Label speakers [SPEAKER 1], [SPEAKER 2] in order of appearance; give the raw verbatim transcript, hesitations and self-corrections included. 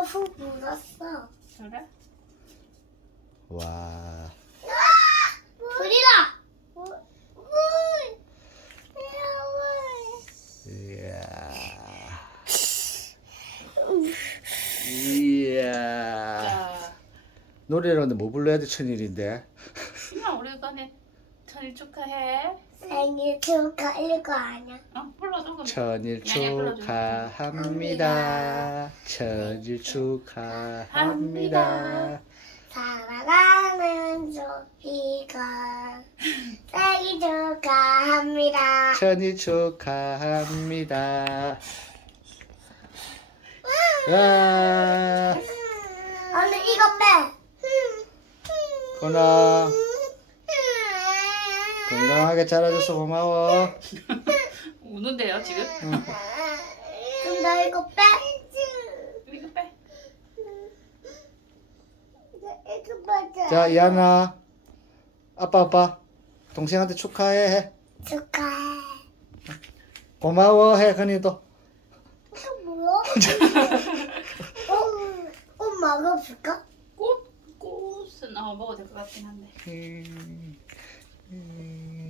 [SPEAKER 1] 훅 불었어.
[SPEAKER 2] 그래?
[SPEAKER 3] 와.
[SPEAKER 1] 불이다.
[SPEAKER 3] 이야. 이야.
[SPEAKER 2] 자,
[SPEAKER 3] 노래를 근데 뭐 불러야 돼? 천일인데.
[SPEAKER 2] 그냥 우리 이번에 천일 축하해.
[SPEAKER 1] 생일 축하할 거 아니야?
[SPEAKER 2] 어, 불러줘 그럼.
[SPEAKER 3] 천일
[SPEAKER 2] 양양 불러줘.
[SPEAKER 3] 축하합니다. 천일 축하합니다.
[SPEAKER 1] 사랑하는 조이가 생일 축하합니다.
[SPEAKER 3] 천일 축하합니다. 와.
[SPEAKER 1] 언니 이거 빼.
[SPEAKER 3] 건아 건강하게 자라줘서 고마워.
[SPEAKER 2] 우는데요 지금?
[SPEAKER 1] 그럼 나 이거 빼.
[SPEAKER 2] 이거 빼.
[SPEAKER 1] 이거 맞아.
[SPEAKER 3] 자 이하나 아빠 아빠 동생한테 축하해 해.
[SPEAKER 1] 축하해.
[SPEAKER 3] 고마워 해 건이도.
[SPEAKER 1] 이거 뭐야? 어, 옷 먹어줄까?
[SPEAKER 2] 꽃 꽃은 어 먹어도 될 것 같긴 한데.
[SPEAKER 3] 음, 음.